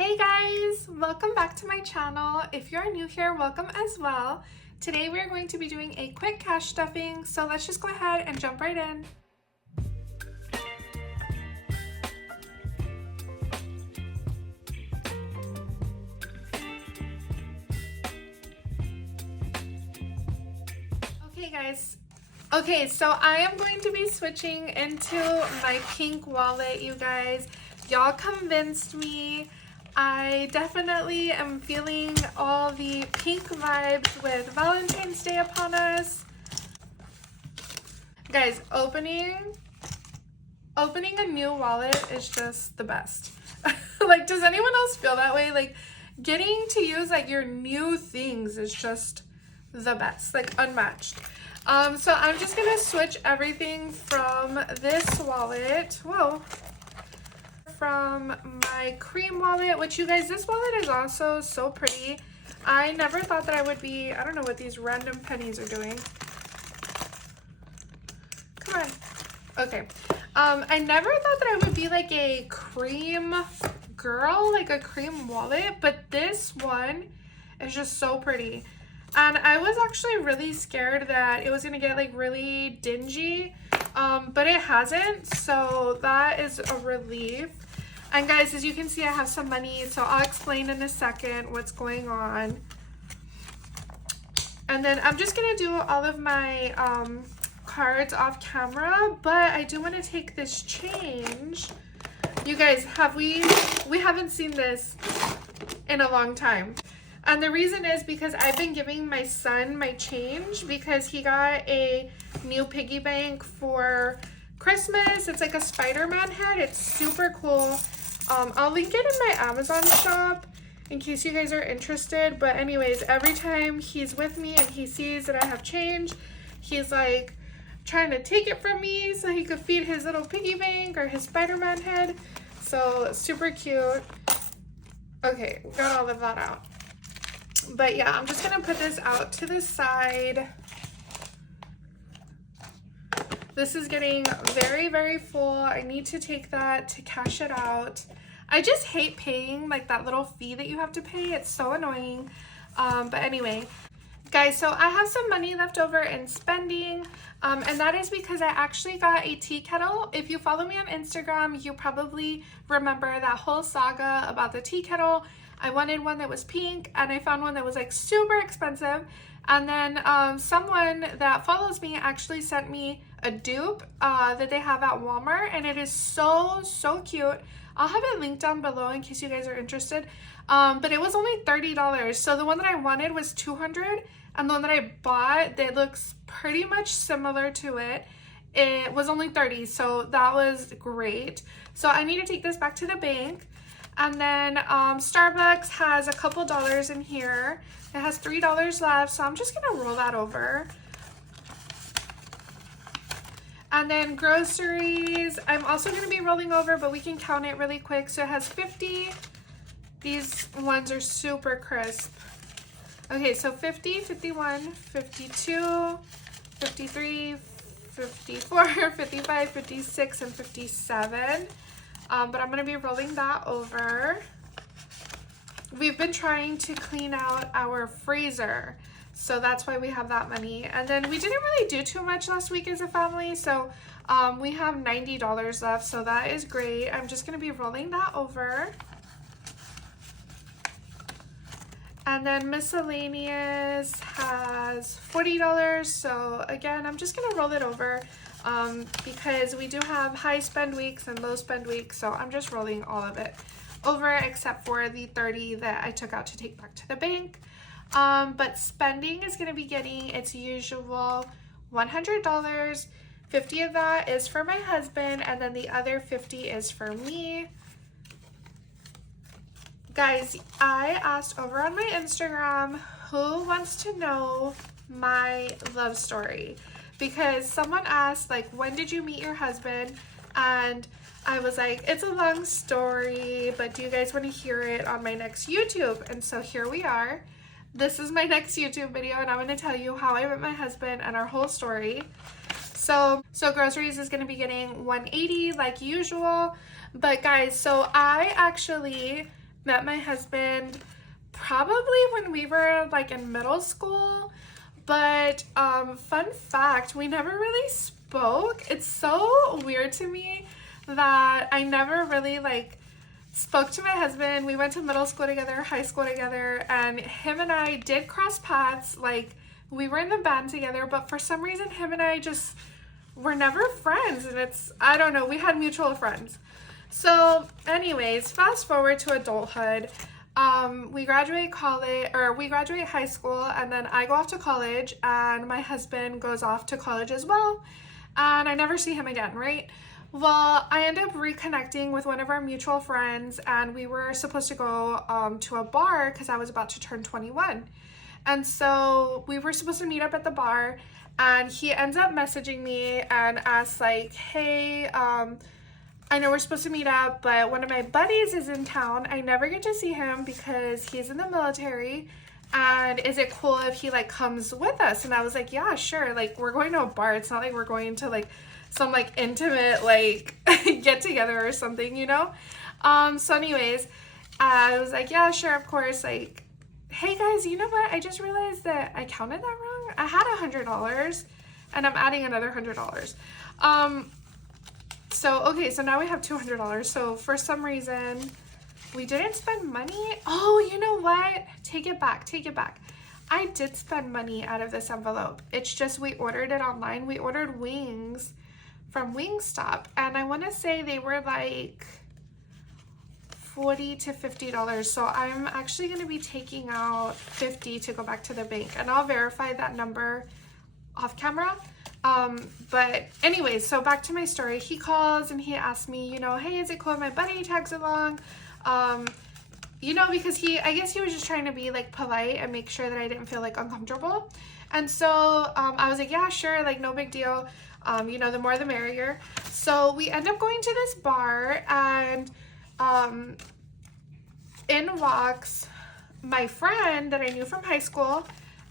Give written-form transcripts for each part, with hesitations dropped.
Hey guys, welcome back to my channel. If you're new here, welcome as well. Today we're going to be doing a quick cash stuffing, so let's just go ahead and jump right in. Okay guys, so I am going to be switching into my pink wallet, you guys. Y'all convinced me. I definitely am feeling all the pink vibes with Valentine's Day upon us. Guys, opening a new wallet is just the best. Like, does anyone else feel that way? Like, getting to use like your new things is just the best, like unmatched. So I'm just gonna switch everything from this wallet. Whoa. From my cream wallet, which you guys, this wallet is also so pretty. I never thought that I would be, I don't know what these random pennies are doing. Come on. Okay. I never thought that I would be like a cream girl, like a cream wallet, but this one is just so pretty. And I was actually really scared that it was gonna get like really dingy, but it hasn't, so that is a relief. And guys, as you can see, I have some money, so I'll explain in a second what's going on. And then I'm just gonna do all of my cards off camera, but I do want to take this change. You guys, we haven't seen this in a long time. And the reason is because I've been giving my son my change because he got a new piggy bank for Christmas. It's like a Spider-Man head. It's super cool. I'll link it in my Amazon shop in case you guys are interested. But anyways, every time he's with me and he sees that I have change, he's like trying to take it from me so he could feed his little piggy bank or his Spider-Man head. So super cute. Okay, got all of that out. But yeah, I'm just gonna put this out to the side. This is getting very, very full. I need to take that to cash it out. I just hate paying like that little fee that you have to pay. It's so annoying. But anyway, guys, so I have some money left over in spending. And that is because I actually got a tea kettle. If you follow me on Instagram, you probably remember that whole saga about the tea kettle. I wanted one that was pink and I found one that was like super expensive. And then someone that follows me actually sent me a dupe that they have at Walmart, and it is so cute. I'll have it linked down below in case you guys are interested. But it was only $30. So the one that I wanted was $200, and the one that I bought that looks pretty much similar to it, it was only $30. So that was great. So I need to take this back to the bank. And then Starbucks has a couple dollars in here. It has $3 left, so I'm just gonna roll that over. And then groceries, I'm also gonna be rolling over, but we can count it really quick. So it has 50. These ones are super crisp. Okay, so 50, 51, 52, 53, 54, 55, 56, and 57. But I'm going to be rolling that over. We've been trying to clean out our freezer, so that's why we have that money. And then we didn't really do too much last week as a family, so we have $90 left, so that is great. I'm just going to be rolling that over. And then miscellaneous has $40, so again, I'm just going to roll it over. Because we do have high spend weeks and low spend weeks, so I'm just rolling all of it over except for the 30 that I took out to take back to the bank. But spending is going to be getting its usual $100. 50 of that is for my husband, and then the other 50 is for me. Guys, I asked over on my Instagram who wants to know my love story. Because someone asked, like, when did you meet your husband? And I was like, it's a long story, but do you guys want to hear it on my next YouTube? And so here we are. This is my next YouTube video, and I'm going to tell you how I met my husband and our whole story. So groceries is going to be getting $180 like usual. But guys, so I actually met my husband probably when we were like in middle school. But fun fact, we never really spoke. It's so weird to me that I never really like spoke to my husband. We went to middle school together, high school together, and him and I did cross paths. Like, we were in the band together, but for some reason him and I just were never friends, and I don't know, we had mutual friends. So anyways, fast forward to adulthood. We graduate college, or we graduate high school, and then I go off to college, and my husband goes off to college as well, and I never see him again, right? Well, I end up reconnecting with one of our mutual friends, and we were supposed to go to a bar because I was about to turn 21. And so we were supposed to meet up at the bar, and he ends up messaging me and asks like, hey, I know we're supposed to meet up, but one of my buddies is in town. I never get to see him because he's in the military. And is it cool if he like comes with us? And I was like, yeah, sure. Like, we're going to a bar. It's not like we're going to like some like intimate like get together or something, you know? So anyways, I was like, yeah, sure, of course. Like, hey guys, you know what? I just realized that I counted that wrong. I had $100 and I'm adding another $100. So, okay, so now we have $200. So for some reason, we didn't spend money. Oh, you know what? Take it back, take it back. I did spend money out of this envelope. It's just we ordered it online. We ordered wings from Wingstop, and I want to say they were like $40 to $50. So I'm actually going to be taking out 50 to go back to the bank, and I'll verify that number off camera. But anyways, so back to my story. He calls and he asks me, you know, hey, is it cool if my buddy tags along? You know, because I guess he was just trying to be like polite and make sure that I didn't feel like uncomfortable. And so I was like, yeah, sure, like no big deal. You know, the more the merrier. So we end up going to this bar, and in walks my friend that I knew from high school.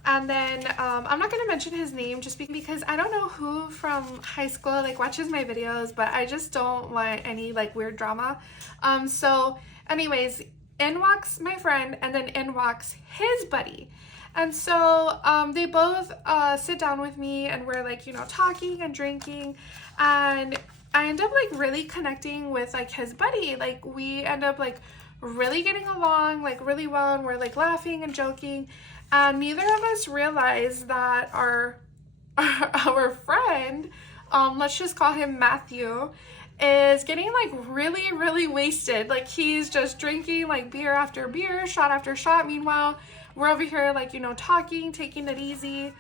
And then I'm not going to mention his name just because I don't know who from high school like watches my videos, but I just don't want any like weird drama. So anyways, in walks my friend, and then in walks his buddy. And so they both sit down with me, and we're like, you know, talking and drinking, and I end up like really connecting with like his buddy. Like, we end up like really getting along like really well, and we're like laughing and joking, and neither of us realize that our friend, let's just call him Matthew, is getting like really wasted. Like, he's just drinking like beer after beer, shot after shot. Meanwhile, we're over here like, you know, talking, taking it easy.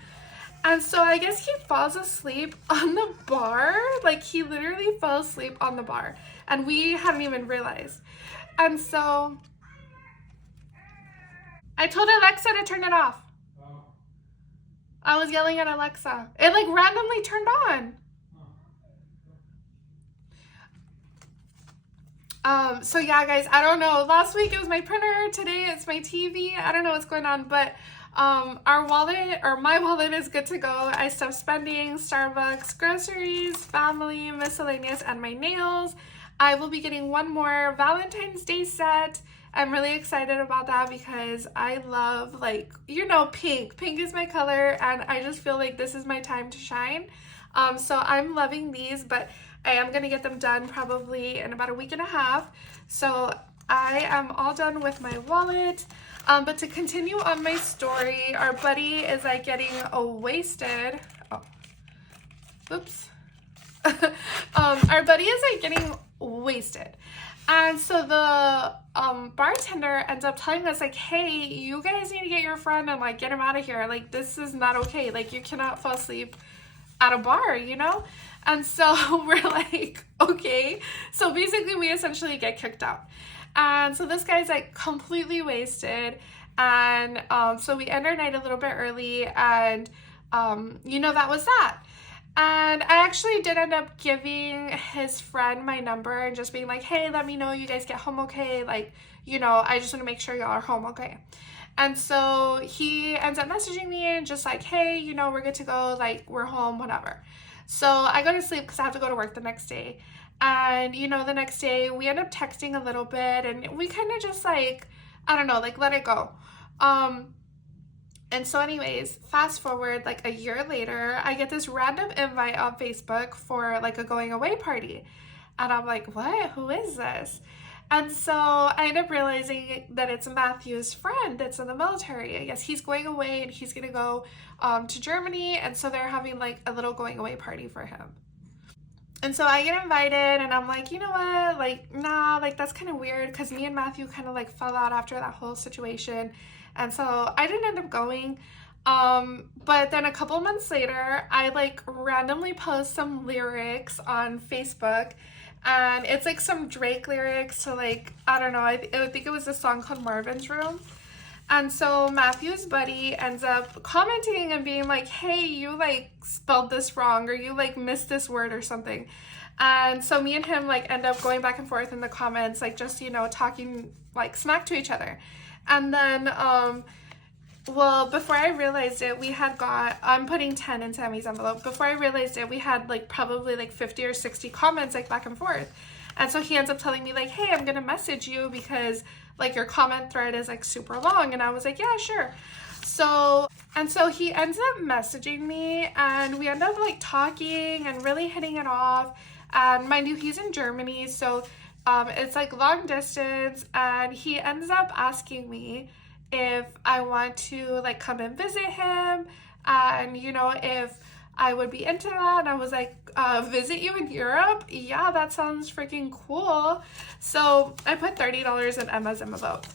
And so I guess he falls asleep on the bar. Like, he literally fell asleep on the bar, and we hadn't even realized. And so I told Alexa to turn it off. I was yelling at Alexa. It like randomly turned on. So yeah, guys, I don't know. Last week it was my printer. Today it's my TV. I don't know what's going on, but our wallet, or my wallet, is good to go. I stopped spending. Starbucks, groceries, family, miscellaneous, and my nails. I will be getting one more Valentine's Day set. I'm really excited about that because I love, like, you know, pink. Pink is my color, and I just feel like this is my time to shine. So I'm loving these, but I am going to get them done probably in about a week and a half. So I am all done with my wallet. But to continue on my story, our buddy is like getting wasted. Oh, oops. Our buddy is like getting wasted. And so the bartender ends up telling us like, hey, you guys need to get your friend and like get him out of here. Like, this is not okay. Like, you cannot fall asleep at a bar, you know? And so we're like, okay. So basically we essentially get kicked out. And so this guy's like completely wasted. And so we end our night a little bit early, and you know, that was that. And I actually did end up giving his friend my number and just being like, hey, let me know you guys get home okay. Like, you know, I just want to make sure y'all are home okay. And so he ends up messaging me and just like, hey, you know, we're good to go. Like, we're home, whatever. So I go to sleep because I have to go to work the next day. And, you know, the next day we end up texting a little bit and we kind of just like, I don't know, like let it go. And so anyways, fast forward like a year later, I get this random invite on Facebook for like a going away party. And I'm like, what? Who is this? And so I end up realizing that it's Matthew's friend that's in the military. I guess he's going away and he's going to go to Germany. And so they're having like a little going away party for him. And so I get invited and I'm like, you know what? Like, nah, like that's kind of weird because me and Matthew kind of like fell out after that whole situation. And so I didn't end up going. But then a couple months later, I like randomly post some lyrics on Facebook. And it's like some Drake lyrics to like, I don't know, I think it was a song called Marvin's Room. And so Matthew's buddy ends up commenting and being like, hey, you like spelled this wrong or you like missed this word or something. And so me and him like end up going back and forth in the comments, like just, you know, talking like smack to each other. And then, well, before I realized it, we had got, I'm putting 10 in Sammy's envelope. Before I realized it, we had like probably like 50 or 60 comments like back and forth. And so he ends up telling me like, hey, I'm going to message you because like your comment thread is like super long. And I was like, yeah, sure. So he ends up messaging me and we end up like talking and really hitting it off. And mind you, he's in Germany. So it's like long distance and he ends up asking me if I want to like come and visit him and, you know, if I would be into that. And I was like, visit you in Europe? Yeah, that sounds freaking cool. So I put $30 in Emma's envelope.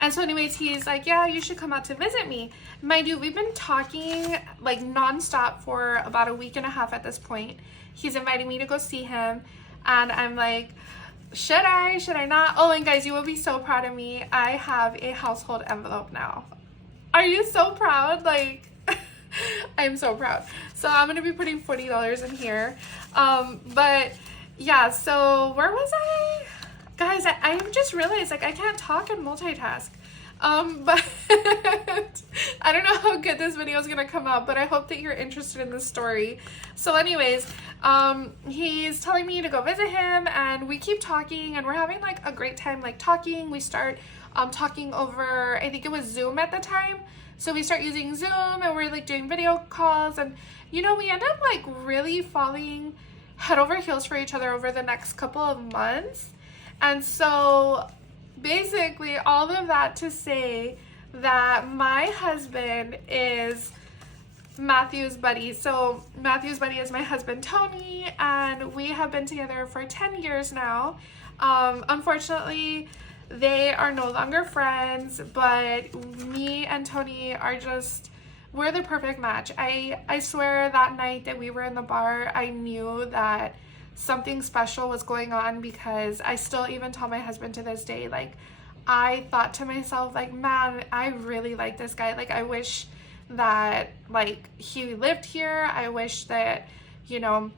And so anyways, he's like, yeah, you should come out to visit me. Mind you, we've been talking like nonstop for about a week and a half at this point. He's inviting me to go see him. And I'm like, should I not? Oh, and guys, you will be so proud of me. I have a household envelope now. Are you so proud? Like, I'm so proud. So I'm going to be putting $40 in here. But yeah, so where was I? Guys, I just realized like I can't talk and multitask. But I don't know how good this video is going to come out, but I hope that you're interested in this story. So anyways, he's telling me to go visit him and we keep talking and we're having like a great time like talking. We start talking over, I think it was Zoom at the time. So we start using Zoom and we're like doing video calls and, you know, we end up like really falling head over heels for each other over the next couple of months. And so basically all of that to say that my husband is Matthew's buddy. So Matthew's buddy is my husband, Tony, and we have been together for 10 years now. Unfortunately, they are no longer friends, but me and Tony are just, we're the perfect match. I swear that night that we were in the bar, I knew that something special was going on because I still even tell my husband to this day, like, I thought to myself, like, man, I really like this guy. Like, I wish that, like, he lived here. I wish that, you know,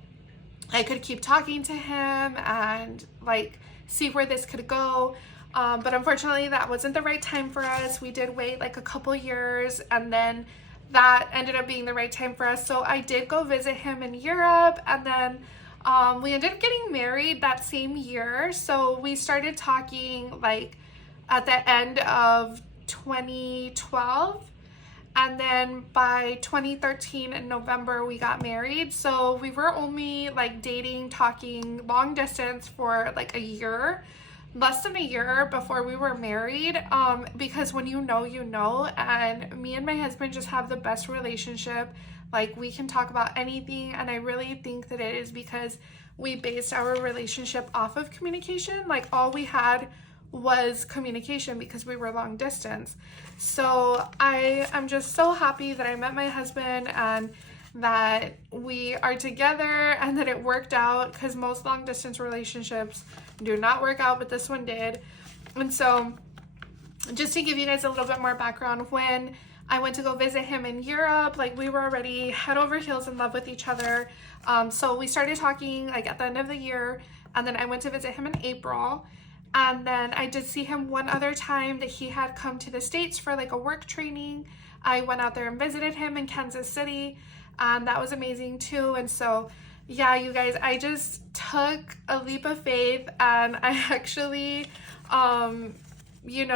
I could keep talking to him and, like, see where this could go. But unfortunately, that wasn't the right time for us. We did wait, like, a couple years, and then that ended up being the right time for us. So I did go visit him in Europe, and then we ended up getting married that same year. So we started talking, like, at the end of 2012. And then by 2013 in November, we got married. So we were only like dating, talking long distance for like a year, less than a year before we were married. Because when you know, you know, and me and my husband just have the best relationship. Like, we can talk about anything. And I really think that it is because we based our relationship off of communication. Like, all we had was communication because we were long distance. So I am just so happy that I met my husband and that we are together and that it worked out, because most long distance relationships do not work out, but this one did. And so just to give you guys a little bit more background, when I went to go visit him in Europe, like, we were already head over heels in love with each other. So we started talking like at the end of the year, and then I went to visit him in April. And then I did see him one other time that he had come to the States for like a work training. I went out there and visited him in Kansas City, and that was amazing too. And so Yeah, you guys, I just took a leap of faith and I actually,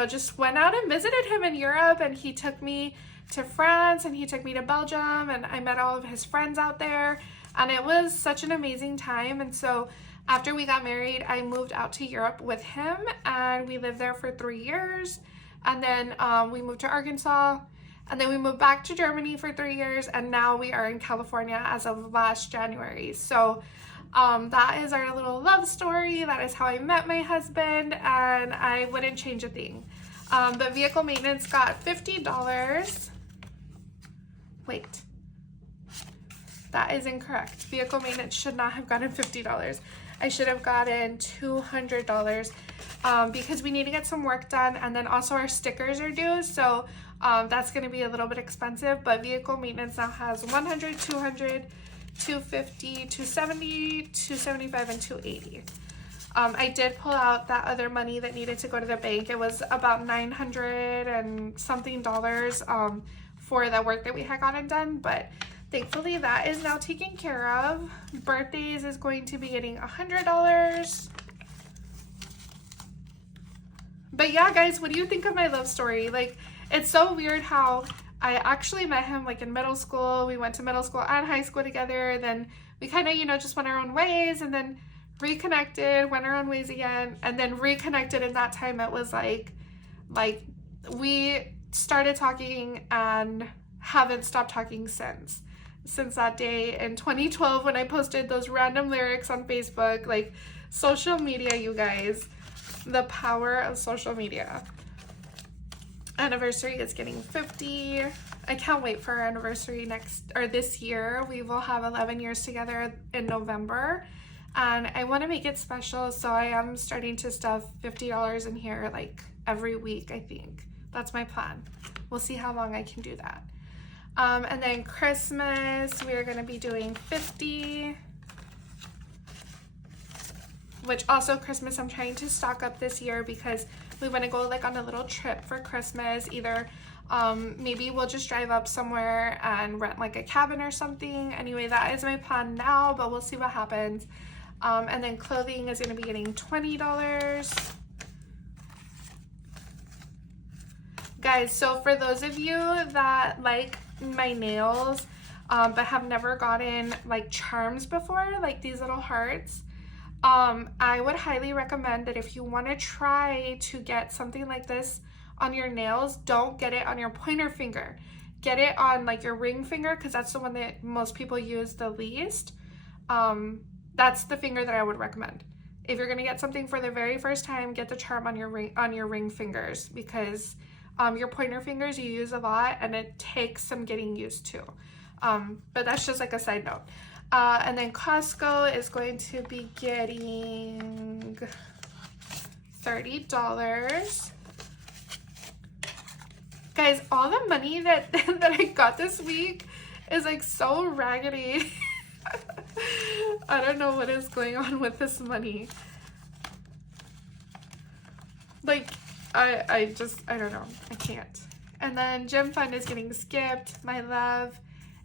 just went out and visited him in Europe, and he took me to France and he took me to Belgium, and I met all of his friends out there, and it was such an amazing time. And so after we got married, I moved out to Europe with him and we lived there for 3 years. And then we moved to Arkansas, and then we moved back to Germany for 3 years, and now we are in California as of last January. So that is our little love story. That is how I met my husband, and I wouldn't change a thing. But vehicle maintenance got $50. Wait, that is incorrect. Vehicle maintenance should not have gotten $50. I should have gotten $200 because we need to get some work done, and then also our stickers are due, so that's going to be a little bit expensive. But vehicle maintenance now has 100, 200, 250, 270, 275, and 280. I did pull out that other money that needed to go to the bank. It was about $900 and something for the work that we had gotten done, but thankfully that is now taken care of. Birthdays is going to be getting $100. But yeah, guys, what do you think of my love story? Like, it's so weird how I actually met him like in middle school. We went to middle school and high school together. Then we kind of, just went our own ways, and then reconnected, went our own ways again, and then reconnected. And that time it was like we started talking and haven't stopped talking since that day in 2012 when I posted those random lyrics on Facebook. Like, social media, you guys, the power of social media. Anniversary is getting $50. I can't wait for our anniversary this year. We will have 11 years together in November, and I want to make it special, so I am starting to stuff $50 in here like every week. I think that's my plan. We'll see how long I can do that. And then Christmas, we are going to be doing $50. Which also Christmas, I'm trying to stock up this year because we want to go like on a little trip for Christmas. Either maybe we'll just drive up somewhere and rent like a cabin or something. Anyway, that is my plan now, but we'll see what happens. And then clothing is going to be getting $20. Guys, so for those of you that like my nails but have never gotten like charms before, like these little hearts, I would highly recommend that if you want to try to get something like this on your nails, don't get it on your pointer finger. Get it on like your ring finger, because that's the one that most people use the least. That's the finger that I would recommend. If you're gonna get something for the very first time, get the charm on your ring fingers, because your pointer fingers you use a lot and it takes some getting used to. But that's just like a side note. And then Costco is going to be getting $30. Guys, all the money that I got this week is like so raggedy. I don't know what is going on with this money. Like, I don't know. I can't. And then gym fund is getting skipped. My love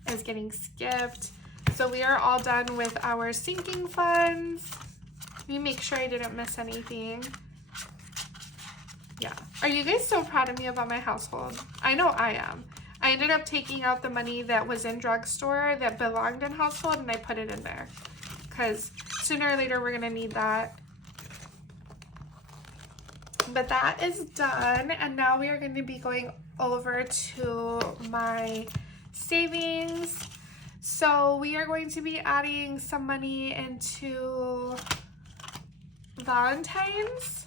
is getting skipped. So we are all done with our sinking funds. Let me make sure I didn't miss anything. Yeah. Are you guys so proud of me about my household? I know I am. I ended up taking out the money that was in drugstore that belonged in household, and I put it in there, because sooner or later we're going to need that. But that is done, and now we are going to be going over to my savings. So we are going to be adding some money into Valentine's.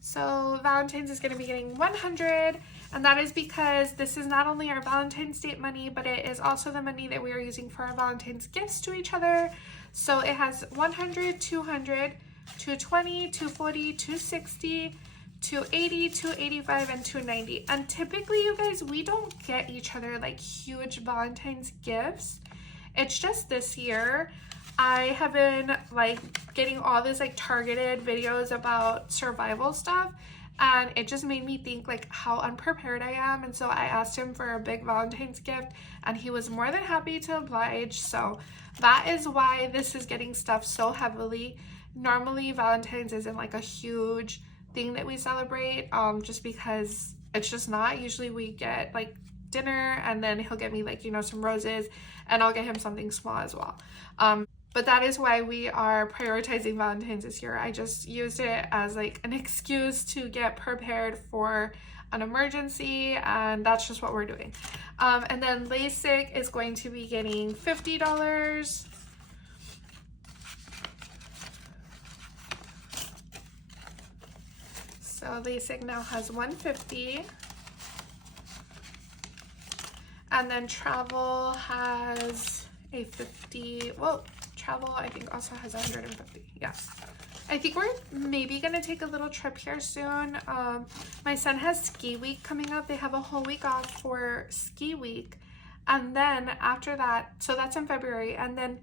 So Valentine's is going to be getting $100, and that is because this is not only our Valentine's Day money, but it is also the money that we are using for our Valentine's gifts to each other. So it has 100, 200, 220, 240, 260, 280, 285, and 290. And typically, you guys, we don't get each other like huge Valentine's gifts. It's just this year I have been like getting all these like targeted videos about survival stuff, and it just made me think like how unprepared I am. And so I asked him for a big Valentine's gift, and he was more than happy to oblige. So that is why this is getting stuffed so heavily. Normally Valentine's isn't like a huge thing that we celebrate, just because it's just not. Usually we get like dinner, and then he'll get me like, you know, some roses, and I'll get him something small as well. But that is why we are prioritizing Valentine's this year. I just used it as like an excuse to get prepared for an emergency, and that's just what we're doing. And then LASIK is going to be getting $50. So LASIK now has $150. And then travel has a 50. Well, travel I think also has 150. Yes. I think we're maybe gonna take a little trip here soon. My son has ski week coming up. They have a whole week off for ski week. And then after that, so that's in February. And then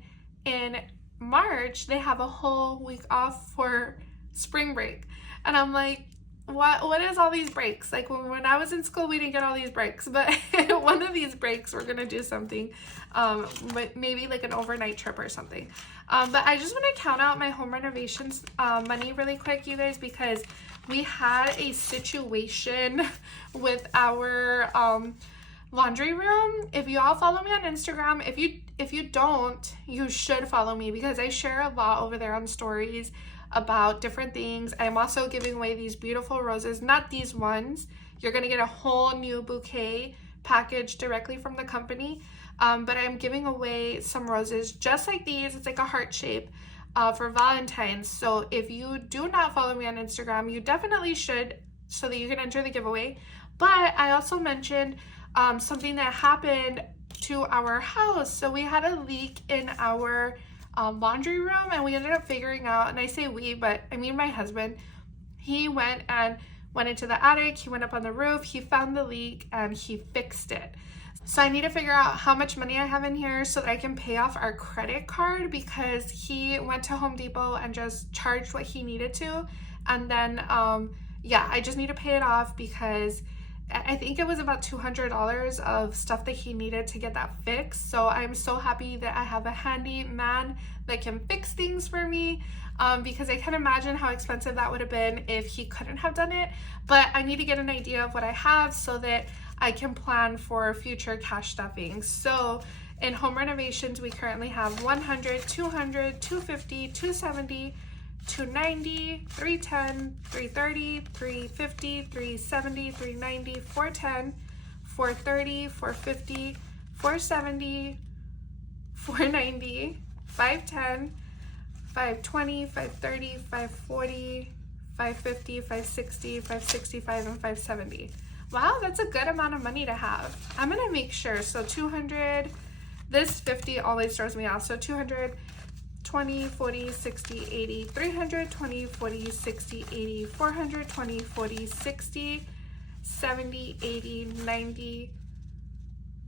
in March, they have a whole week off for spring break. And I'm like, what is all these breaks? Like when I was in school, we didn't get all these breaks, but one of these breaks we're gonna do something, maybe like an overnight trip or something. But I just want to count out my home renovations money really quick, you guys, because we had a situation with our laundry room. If you all follow me on Instagram, if you don't, you should follow me, because I share a lot over there on stories about different things. I'm also giving away these beautiful roses, not these ones. You're gonna get a whole new bouquet package directly from the company, but I'm giving away some roses just like these. It's like a heart shape for Valentine's. So if you do not follow me on Instagram, you definitely should, so that you can enter the giveaway. But I also mentioned something that happened to our house. So we had a leak in our laundry room, and we ended up figuring out, and I say we, but I mean my husband, he went into the attic, he went up on the roof, he found the leak, and he fixed it. So I need to figure out how much money I have in here so that I can pay off our credit card, because he went to Home Depot and just charged what he needed to, and then yeah, I just need to pay it off, because I think it was about $200 of stuff that he needed to get that fixed. So I'm so happy that I have a handy man that can fix things for me, because I can imagine how expensive that would have been if he couldn't have done it. But I need to get an idea of what I have so that I can plan for future cash stuffing. So in home renovations, we currently have 100, 200, 250, 270, 290, 310, 330, 350, 370, 390, 410, 430, 450, 470, 490, 510, 520, 530, 540, 550, 560, 565, and 570. Wow, that's a good amount of money to have. I'm gonna make sure. So 200, this 50 always throws me off. So 200, 20, 40, 60, 80, 300, 20, 40, 60, 80, 400, 20, 40, 60, 70, 80, 90,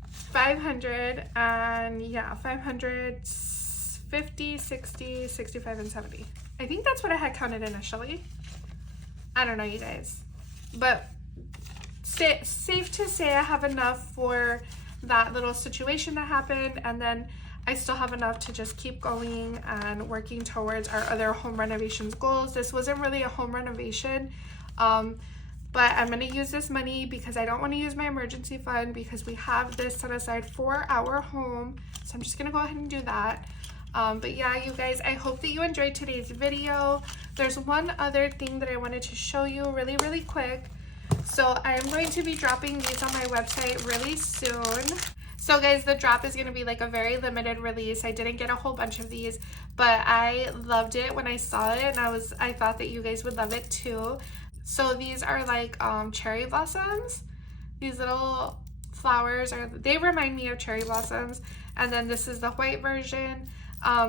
500, and yeah, 500, 50, 60, 65, and 70. I think that's what I had counted initially. I don't know, you guys. But safe to say I have enough for that little situation that happened, and then I still have enough to just keep going and working towards our other home renovations goals. This wasn't really a home renovation, but I'm going to use this money because I don't want to use my emergency fund, because we have this set aside for our home. So I'm just going to go ahead and do that. But yeah, you guys, I hope that you enjoyed today's video. There's one other thing that I wanted to show you really quick. So I'm going to be dropping these on my website really soon. So guys, the drop is going to be like a very limited release. I didn't get a whole bunch of these, but I loved it when I saw it, and I thought that you guys would love it too. So these are like cherry blossoms. These little flowers they remind me of cherry blossoms. And then this is the white version.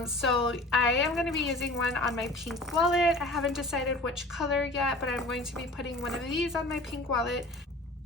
So I am going to be using one on my pink wallet. I haven't decided which color yet, but I'm going to be putting one of these on my pink wallet.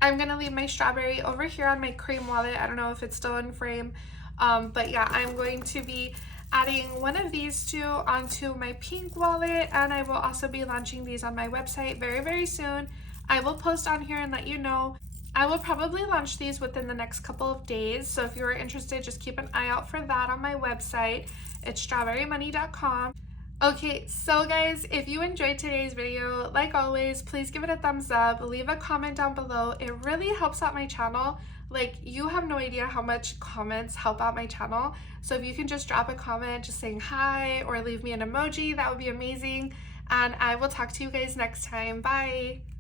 I'm going to leave my strawberry over here on my cream wallet. I don't know if it's still in frame. But yeah, I'm going to be adding one of these two onto my pink wallet, and I will also be launching these on my website very soon. I will post on here and let you know. I will probably launch these within the next couple of days, so if you are interested, just keep an eye out for that on my website. It's strawberrymoney.com. Okay, so guys, if you enjoyed today's video, like always, please give it a thumbs up, leave a comment down below. It really helps out my channel. Like, you have no idea how much comments help out my channel. So if you can just drop a comment just saying hi or leave me an emoji, that would be amazing. And I will talk to you guys next time. Bye!